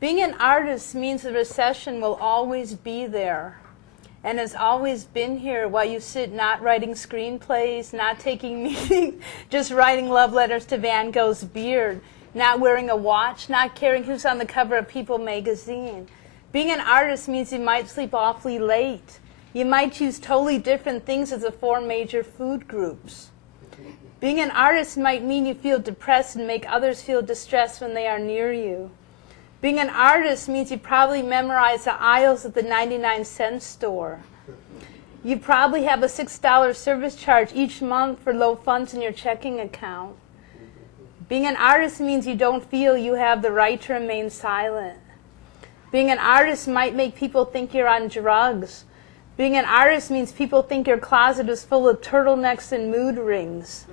Being an artist means the recession will always be there and has always been here while you sit not writing screenplays, not taking meetings, just writing love letters to Van Gogh's beard, not wearing a watch, not caring who's on the cover of People magazine. Being an artist means you might sleep awfully late. You might choose totally different things as the 4 major food groups. Being an artist might mean you feel depressed and make others feel distressed when they are near you. Being an artist means you probably memorize the aisles at the 99-cent store. You probably have a $6 service charge each month for low funds in your checking account. Being an artist means you don't feel you have the right to remain silent. Being an artist might make people think you're on drugs. Being an artist means people think your closet is full of turtlenecks and mood rings.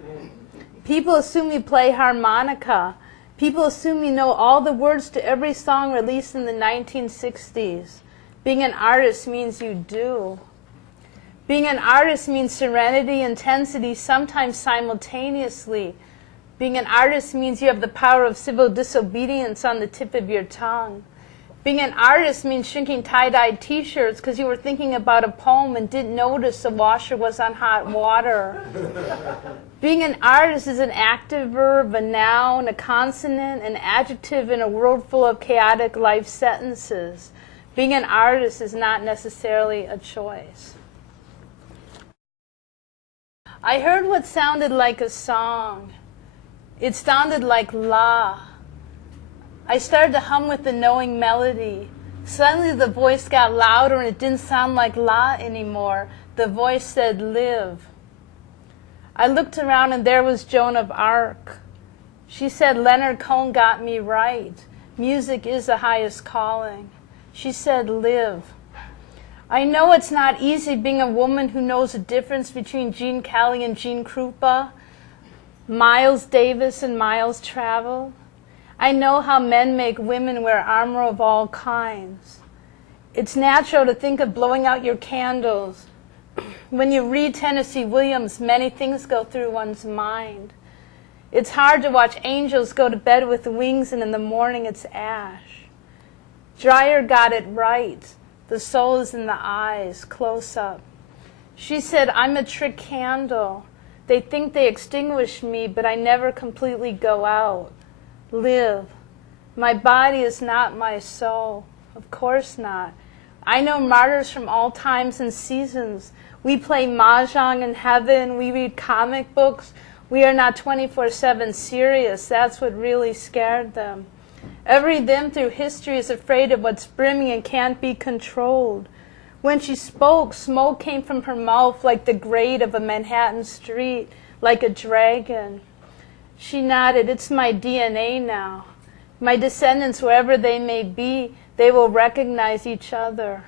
People assume you play harmonica. People assume you know all the words to every song released in the 1960s. Being an artist means you do. Being an artist means serenity, intensity, sometimes simultaneously. Being an artist means you have the power of civil disobedience on the tip of your tongue. Being an artist means shrinking tie-dyed t-shirts because you were thinking about a poem and didn't notice the washer was on hot water. Being an artist is an active verb, a noun, a consonant, an adjective in a world full of chaotic life sentences. Being an artist is not necessarily a choice. I heard what sounded like a song. It sounded like la. I started to hum with the knowing melody. Suddenly the voice got louder and it didn't sound like la anymore. The voice said live. I looked around and there was Joan of Arc. She said Leonard Cohen got me right. Music is the highest calling. She said live. I know it's not easy being a woman who knows the difference between Gene Kelly and Gene Krupa, Miles Davis and Miles Travel. I know how men make women wear armor of all kinds. It's natural to think of blowing out your candles. When you read Tennessee Williams, many things go through one's mind. It's hard to watch angels go to bed with wings and in the morning it's ash. Dreyer got it right. The soul is in the eyes, close up. She said, I'm a trick candle. They think they extinguish me, but I never completely go out. Live. My body is not my soul. Of course not. I know martyrs from all times and seasons. We play mahjong in heaven. We read comic books. We are not 24/7 serious. That's what really scared them. Every them through history is afraid of what's brimming and can't be controlled. When she spoke, smoke came from her mouth like the grate of a Manhattan street, like a dragon. She nodded. It's my DNA now. My descendants, wherever they may be, they will recognize each other.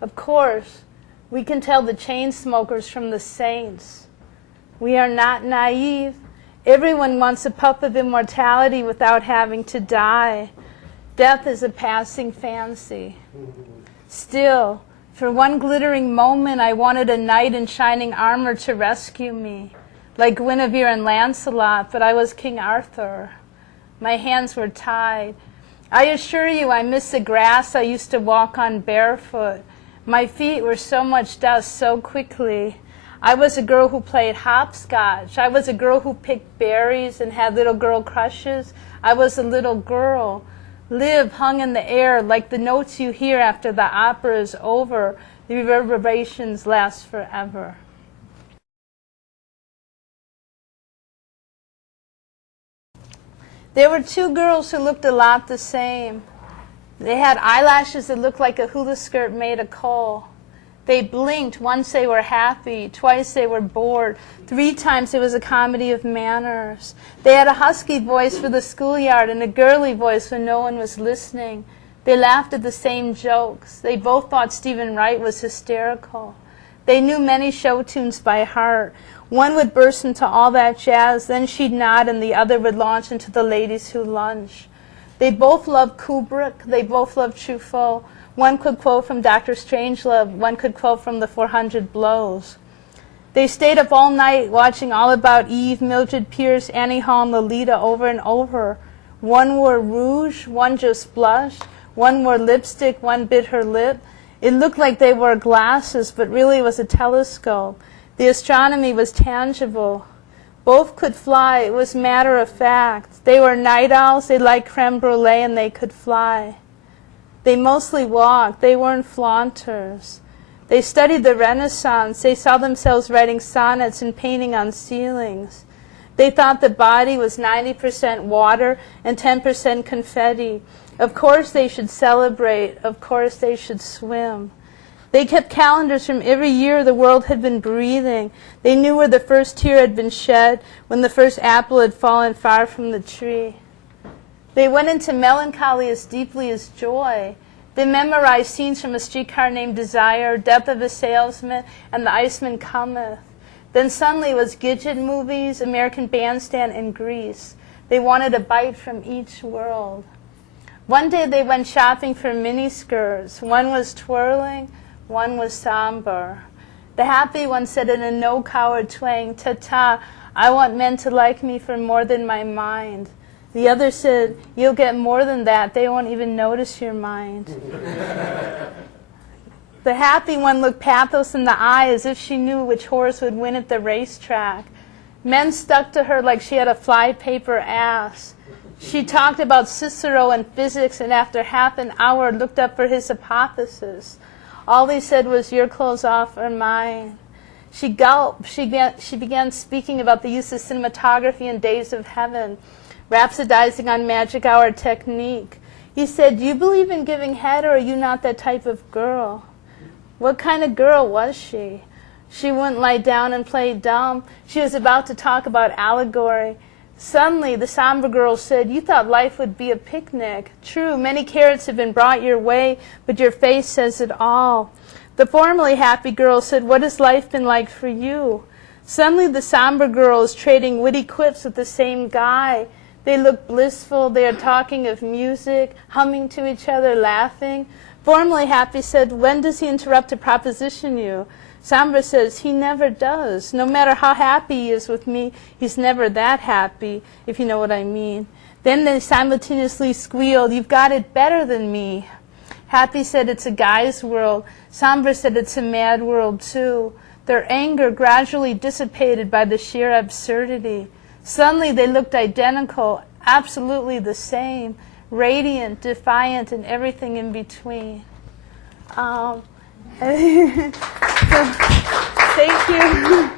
Of course, we can tell the chain smokers from the saints. We are not naive. Everyone wants a puff of immortality without having to die. Death is a passing fancy. Still, for one glittering moment, I wanted a knight in shining armor to rescue me. Like Guinevere and Lancelot, but I was King Arthur. My hands were tied. I assure you I miss the grass I used to walk on barefoot. My feet were so much dust so quickly. I was a girl who played hopscotch. I was a girl who picked berries and had little girl crushes. I was a little girl. Live hung in the air like the notes you hear after the opera is over. The reverberations last forever. There were 2 girls who looked a lot the same. They had eyelashes that looked like a hula skirt made of coal. They blinked. Once they were happy. Twice they were bored. 3 times it was a comedy of manners. They had a husky voice for the schoolyard and a girly voice when no one was listening. They laughed at the same jokes. They both thought Stephen Wright was hysterical. They knew many show tunes by heart. One would burst into all that jazz, then she'd nod, and the other would launch into the ladies who lunch. They both loved Kubrick. They both loved Truffaut. One could quote from Dr. Strangelove. One could quote from The 400 Blows. They stayed up all night watching All About Eve, Mildred Pierce, Annie Hall, and Lolita over and over. One wore rouge. One just blushed. One wore lipstick, one bit her lip. It looked like they wore glasses, but really it was a telescope. The astronomy was tangible. Both could fly. It was matter of fact. They were night owls, they liked creme brulee, and they could fly. They mostly walked. They weren't flaunters. They studied the Renaissance. They saw themselves writing sonnets and painting on ceilings. They thought the body was 90% water and 10% confetti. Of course they should celebrate. Of course they should swim. They kept calendars from every year the world had been breathing. They knew where the first tear had been shed, when the first apple had fallen far from the tree. They went into melancholy as deeply as joy. They memorized scenes from A Streetcar Named Desire, Death of a Salesman, and The Iceman Cometh. Then suddenly it was Gidget movies, American Bandstand, and Grease. They wanted a bite from each world. One day they went shopping for miniskirts. One was twirling, one was somber. The happy one said in a no-coward twang, "Ta-ta, I want men to like me for more than my mind." The other said, "You'll get more than that. They won't even notice your mind." The happy one looked pathos in the eye as if she knew which horse would win at the racetrack. Men stuck to her like she had a flypaper ass. She talked about Cicero and physics, and after half an hour looked up for his hypothesis. All he said was, "Your clothes off or mine." She gulped. She began speaking about the use of cinematography in Days of Heaven, rhapsodizing on magic hour technique. He said, "Do you believe in giving head, or are you not that type of girl?" What kind of girl was she? She wouldn't lie down and play dumb. She was about to talk about allegory. Suddenly, the somber girl said, "You thought life would be a picnic. True, many carrots have been brought your way, but your face says it all." The formerly happy girl said, "What has life been like for you?" Suddenly, the somber girl is trading witty quips with the same guy. They look blissful. They are talking of music, humming to each other, laughing. Formerly happy said, "When does he interrupt to proposition you?" Somber says, "He never does. No matter how happy he is with me, he's never that happy, if you know what I mean." Then they simultaneously squealed, "You've got it better than me." Happy said, "It's a guy's world." Somber said, "It's a mad world too." Their anger gradually dissipated by the sheer absurdity. Suddenly they looked identical, absolutely the same, radiant, defiant, and everything in between. So, thank you.